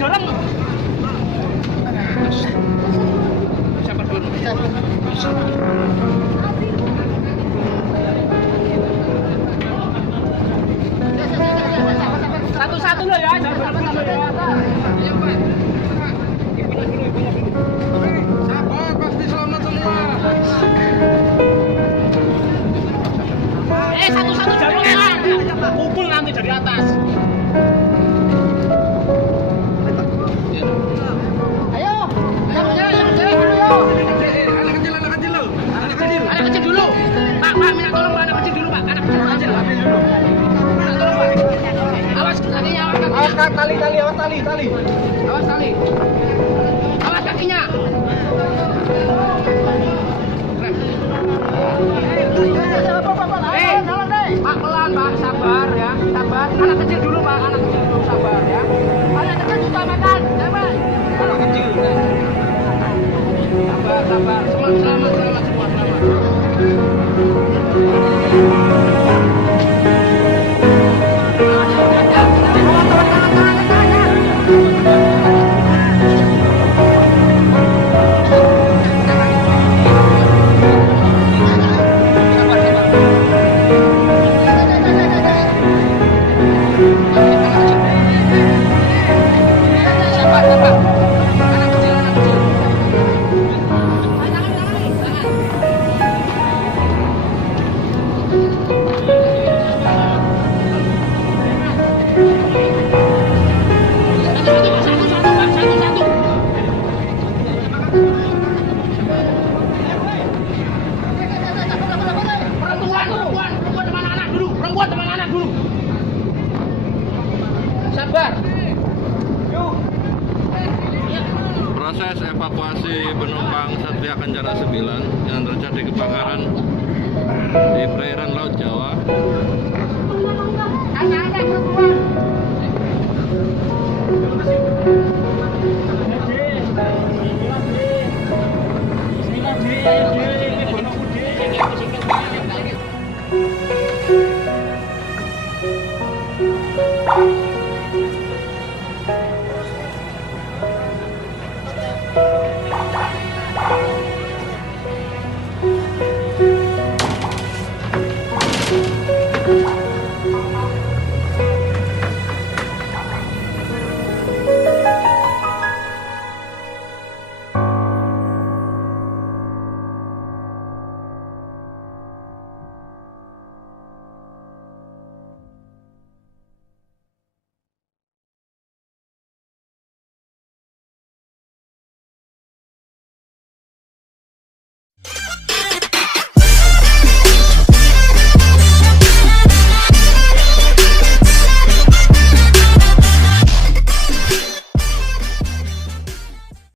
didorong. Sabar dulu. Satu-satu loh ya, jangan dulu ya. Iya, Pak. Sabar, pasti selamat semua. Satu-satu jalur ya. Kumpul nanti dari atas. Ayo, yang kecil dulu yuk. Anak kecil loh. Anak kecil dulu. Pak, minta tolong Pak, anak kecil dulu Pak. Anak kecil dulu. Minta tolong Pak. Awas kakinya, awas kakinya. Awas tali. Awas kakinya. Pak, pelan Pak, sabar ya, sabar. Anak kecil dulu Pak, anak kecil dulu, sabar ya. Anak kecil utamakan, ya Pak. Anak kecil. Sabar. Selamat semua, selamat. Sabar. Proses evakuasi penumpang Satria Kencana 9 yang terjadi kebakaran di perairan Laut Jawa. Bismillah.